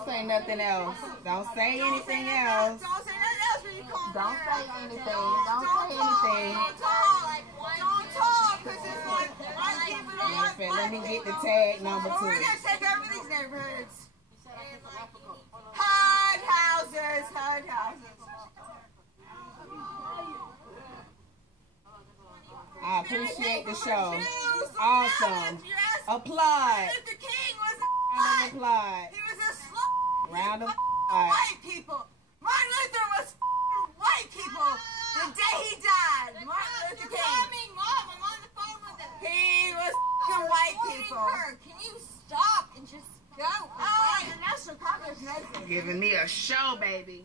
Don't say nothing else. Don't say anything else. Don't say nothing else when you call Don't say anything. Don't say anything. Don't talk, because it's like white people don't like black Let me get the tag number Well, 2. we're going to take over these neighborhoods. HUD houses, HUD houses. I appreciate the show. Awesome. Applaud. Luther King was a Round of applause. He was a slut. Round of White people. Martin Luther was white people the day he died. Martin Luther King. Mom, I'm on the phone with him. He was white people. Can you stop and just go? Oh, the National Congress knows it. Giving me a show, baby.